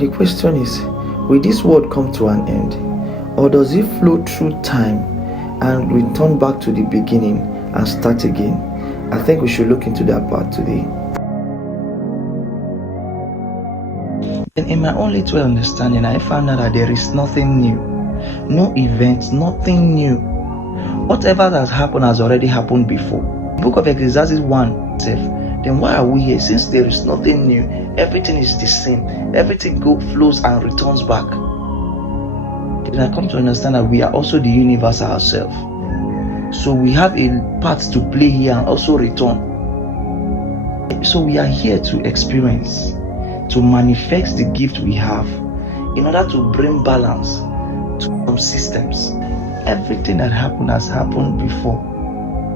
the question is, will this world come to an end, or does it flow through time and return back to the beginning and start again? I think we should look into that part today. And in my own little understanding, I found out that there is nothing new, no event, nothing new. Whatever has happened has already happened before. The book of Ecclesiastes 1 says, then why are we here? Since there is nothing new, everything is the same, everything flows and returns back. Then I come to understand that we are also the universe ourselves. So we have a part to play here and also return. So we are here to experience, to manifest the gift we have in order to bring balance to some systems. Everything that happened has happened before,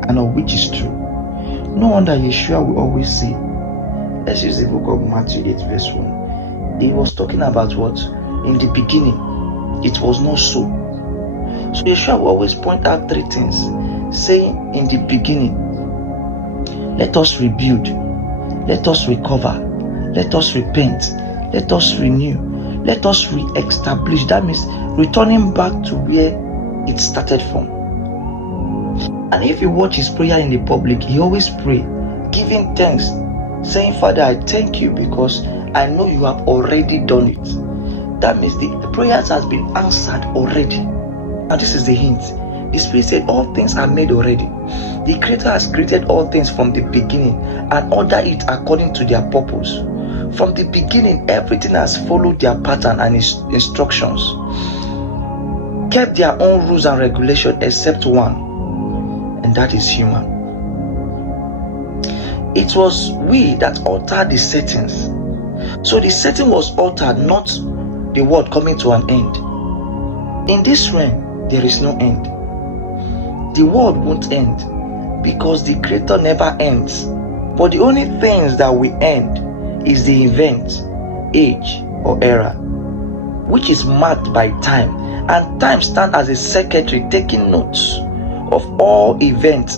and of which is true. No wonder Yeshua will always say, let's use the book of Matthew 8 verse 1. He was talking about what? In the beginning, it was not so. So Yeshua will always point out three things, saying in the beginning, let us rebuild, let us recover, let us repent, let us renew, let us re-establish. That means returning back to where it started from. And if you watch his prayer in the public, he always pray, giving thanks, saying, Father, I thank you because I know you have already done it. That means the prayers has been answered already. And this is the hint. The Spirit said all things are made already. The Creator has created all things from the beginning and ordered it according to their purpose. From the beginning, everything has followed their pattern and instructions, kept their own rules and regulations except one, and that is human. It was we that altered the settings. So the setting was altered, not the world coming to an end. In this realm, there is no end. The world won't end because the Creator never ends. But the only things that will end is the event, age, or era, which is marked by time. And time stands as a secretary taking notes of all events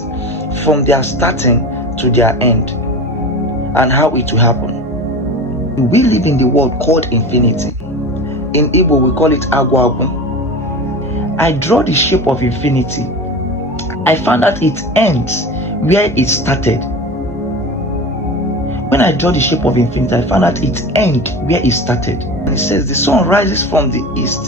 from their starting to their end and how it will happen. We live in the world called infinity. In Igbo we call it Agwagu. I draw the shape of infinity. I found that it ends where it started. When I draw the shape of infinity, I found that it ends where it started. And it says the sun rises from the east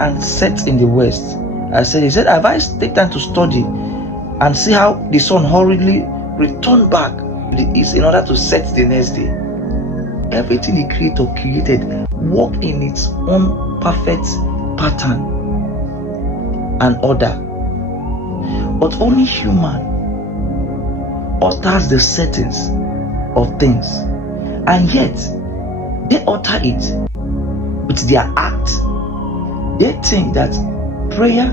and sets in the west. He said, have I taken time to study and see how the sun hurriedly returned back to the east in order to set the next day? Everything the Creator created worked in its own perfect pattern and order. But only human alters the settings of things, and yet they alter it with their act. They think that prayer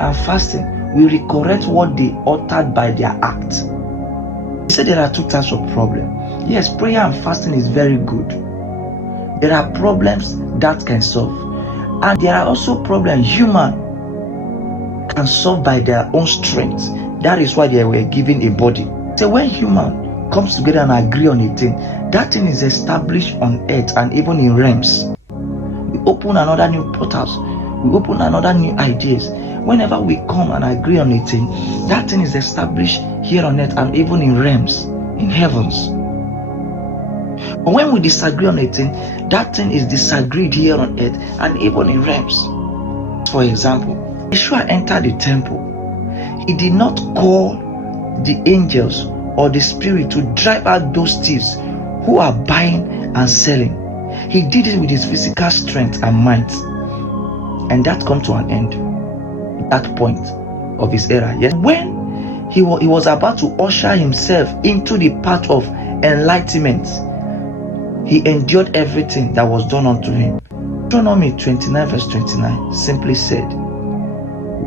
and fasting will correct what they altered by their act. He said there are two types of problems. Yes, prayer and fasting is very good. There are problems that can solve, and there are also problems human can solve by their own strength. That is why they were given a body. So when human comes together and agree on a thing, that thing is established on earth and even in realms. We open another new portals, we open another new ideas. Whenever we come and agree on a thing, that thing is established here on earth and even in realms, in heavens. But when we disagree on a thing, that thing is disagreed here on earth and even in realms. For example, Yeshua entered the temple. He did not call the angels or the spirit to drive out those thieves who are buying and selling. He did it with his physical strength and might. And that come to an end, that point of his era. Yes, when he was about to usher himself into the path of enlightenment, he endured everything that was done unto him. Deuteronomy 29 verse 29 simply said,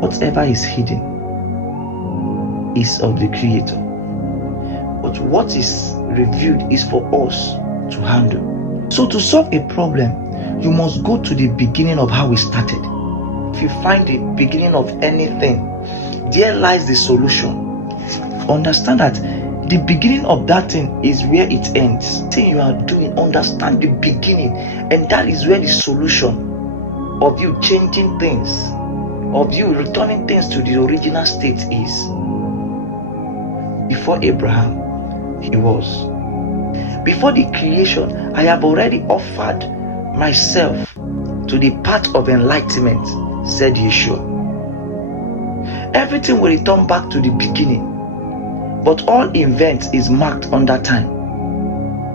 whatever is hidden is of the Creator, but what is revealed is for us to handle. So to solve a problem, you must go to the beginning of how we started. If you find the beginning of anything, there lies the solution. Understand that the beginning of that thing is where it ends. The thing you are doing, understand the beginning And that is where the solution of you changing things, of you returning things to the original state is. Before Abraham, he was. Before the creation, I have already offered myself to the path of enlightenment, said Yeshua. Everything will return back to the beginning, but all events is marked under time.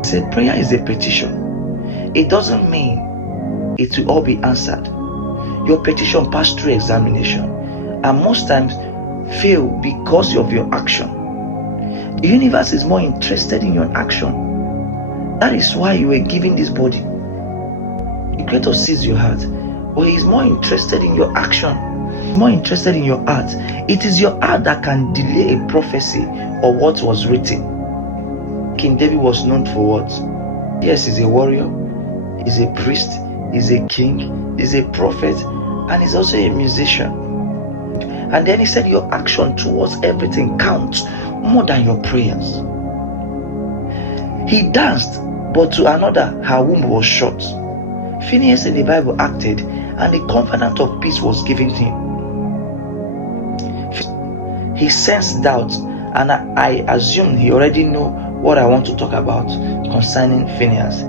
He said prayer is a petition. It doesn't mean it will all be answered. Your petition passed through examination and most times fail because of your action. The universe is more interested in your action. That is why you were given this body. The Creator sees your heart, but He is more interested in your action, more interested in your heart. It is your heart that can delay a prophecy or what was written. King David was known for what? Yes, he's a warrior, he's a priest, he's a king, he's a prophet, and he's also a musician. And then he said your action towards everything counts more than your prayers. He danced, but to another her womb was shut. Phineas in the Bible acted, and the covenant of peace was given him. He sensed doubt, and I assume he already knew what I want to talk about concerning Phineas.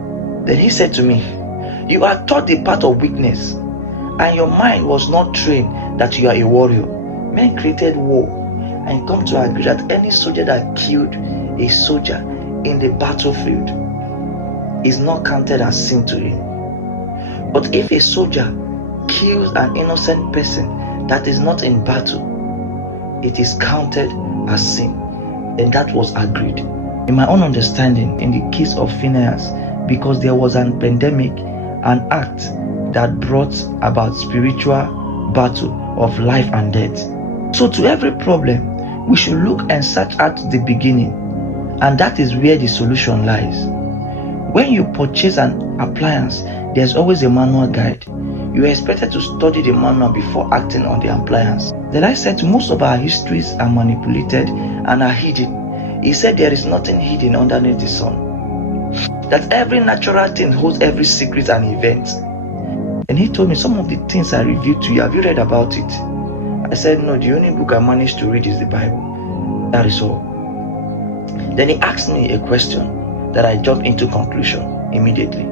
Then he said to me, you are taught the path of weakness, and your mind was not trained that you are a warrior. Men created war and come to agree that any soldier that killed a soldier in the battlefield is not counted as sin to him. But if a soldier kills an innocent person that is not in battle, it is counted as sin. And that was agreed. In my own understanding, in the case of Phineas, because there was an pandemic, an act that brought about spiritual battle of life and death. So to every problem, we should look and search at the beginning, and that is where the solution lies. When you purchase an appliance, there's always a manual guide. You are expected to study the manual before acting on the appliance. Then I said most of our histories are manipulated and are hidden. He said there is nothing hidden underneath the sun. That every natural thing holds every secret and event. And he told me some of the things I revealed to you, have you read about it? I said no, the only book I managed to read is the Bible. That is all. Then he asked me a question that I jumped into conclusion immediately.